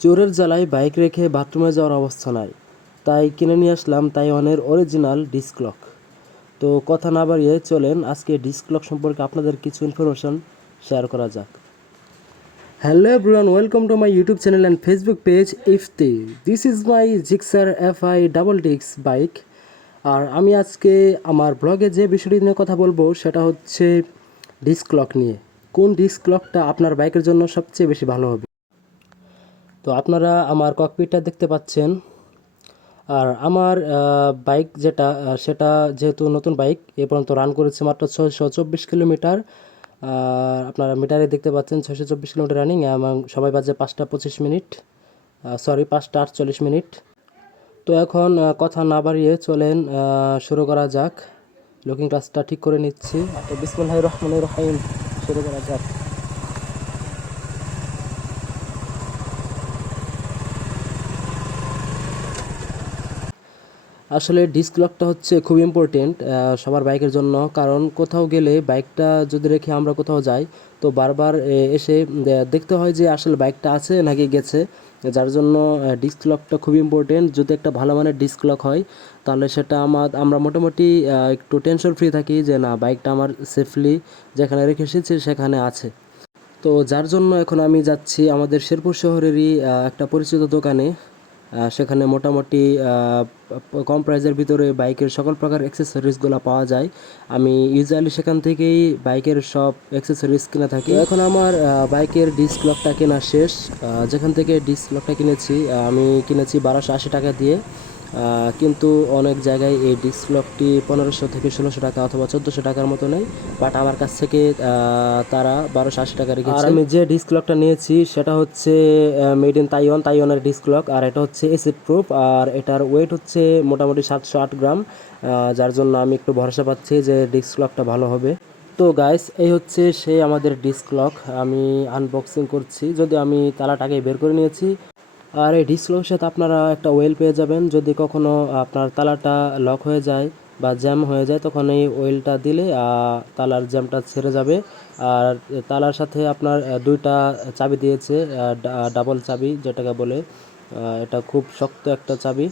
চোরের জ্বালায় বাইক রেখে বাথরুমে যাওয়ার অবস্থা নাই, তাই কিনে নিয়ে আসলাম তাইওয়ানের অরিজিনাল ডিস্ক লক। তো কথা না বাড়িয়ে চলেন আজকে ডিস্ক লক সম্পর্কে আপনাদের কিছু ইনফরমেশন শেয়ার করা যাক। Hello everyone, welcome to my YouTube channel and Facebook page Ifti. This is my Gixxer FI double disc bike. আর আমি আজকে আমার ব্লগে যে বিষয়টি নিয়ে কথা বলবো সেটা হচ্ছে ডিস্ক লক নিয়ে। কোন ডিস্ক লকটা আপনার বাইকের জন্য সবচেয়ে বেশি ভালো হবে। তো আপনারা আমার ককপিটটা দেখতে পাচ্ছেন। আর আমার বাইক যেটা সেটা যেহেতু নতুন বাইক, এ পর্যন্ত রান করেছে মাত্র 624 কিলোমিটার। আপনারা মিটারে দেখতে পাচ্ছেন 624 কিলোমিটার রানিং, এবং সময় বাজে 5টা 25 মিনিট, 5টা 48 মিনিট। তো এখন কথা না বাড়িয়ে চলেন শুরু করা যাক। লুকিং গ্লাসটা ঠিক করে নিচ্ছি। তো বিসমিল্লাহির রহমানির রহিম, শুরু করা যাক। আসলে ডিস্ক লকটা হচ্ছে খুব ইম্পর্টেন্ট সবার বাইকের জন্য, কারণ কোথাও গেলে বাইকটা যদি রেখে আমরা কোথাও যাই তো বারবার এসে দেখতে হয় যে আসলে বাইকটা আছে নাকি গেছে। যার জন্য ডিস্ক লকটা খুব ইম্পর্টেন্ট। যদি একটা ভালো মানের ডিস্ক লক হয় তাহলে সেটা আমরা মোটামুটি একটু টেনশন ফ্রি থাকি যে না, বাইকটা আমার সেফলি যেখানে রেখে এসেছি সেখানে আছে। তো যার জন্য এখন আমি যাচ্ছি আমাদের শেরপুর শহরেরই একটা পরিচিত দোকানে। সেখানে মোটামুটি কম প্রাইসের ভিতরে বাইকের সকল প্রকার অ্যাক্সেসরিজগুলো পাওয়া যায়। আমি ইউজুয়ালি সেখান থেকেই বাইকের সব অ্যাক্সেসরিজ কিনে থাকি। তো এখন আমার বাইকের ডিস্ক লকটা কেনা শেষ। যেখান থেকে ডিস্ক লকটা কিনেছি আমি কিনেছি 1280 টাকা দিয়ে। কিন্তু অনেক জায়গায় এই ডিস্ক লকটি 1500 থেকে 1600 টাকা অথবা 1400 টাকার মতো নেয়, বাট আমার কাছ থেকে তারা 1280 টাকা রেখেছে। আর আমি যে ডিস্ক লকটা নিয়েছি সেটা হচ্ছে মেড ইন তাইওয়ানের ডিস্ক লক, আর এটা হচ্ছে এসিড প্রুফ, আর এটার ওয়েট হচ্ছে মোটামুটি 708 গ্রাম। যার জন্য আমি একটু ভরসা পাচ্ছি যে ডিস্ক লকটা ভালো হবে। তো গাইস, এই হচ্ছে সেই আমাদের ডিস্ক লক। আমি আনবক্সিং করছি, যদি আমি তালাটাকে বের করে নিয়েছি। আর এই ডিস্ক লকের সাথে আপনারা একটা ওয়েল পেয়ে যাবেন। যদি কখনো আপনার তালাটা লক হয়ে যায় বা জ্যাম হয়ে যায়, তখন এই ওয়েলটা দিলে তালার জ্যামটা ছেড়ে যাবে। আর তালার সাথে আপনার দুইটা চাবি দিয়েছে, ডাবল চাবি যেটাকে বলে। এটা খুব শক্ত একটা চাবি,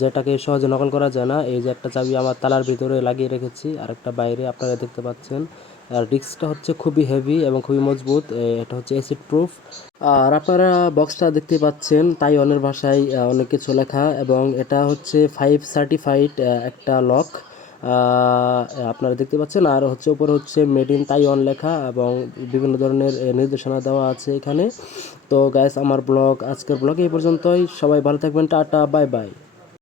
যেটাকে সহজে নকল করা যায় না। এই যে একটা চাবি আমার তালার ভিতরে লাগিয়ে রেখেছি, আর একটা বাইরে আপনারা দেখতে পাচ্ছেন। আর ডিস্কটা হচ্ছে খুবই হেভি এবং খুবই মজবুত। এটা হচ্ছে অ্যাসিড প্রুফ। আর আপনারা বক্সটা দেখতে পাচ্ছেন তাইওয়ানের ভাষায় অনেক কিছু লেখা, এবং এটা হচ্ছে 5 সার্টিফাইড একটা লক আপনারা দেখতে পাচ্ছেন। আর হচ্ছে উপরে হচ্ছে মেড ইন তাইওয়ান লেখা, এবং বিভিন্ন ধরনের নির্দেশনা দেওয়া আছে এখানে। তো গাইস, আমার আজকের ব্লগ এই পর্যন্তই। সবাই ভালো থাকবেন, টাটা, বাই বাই।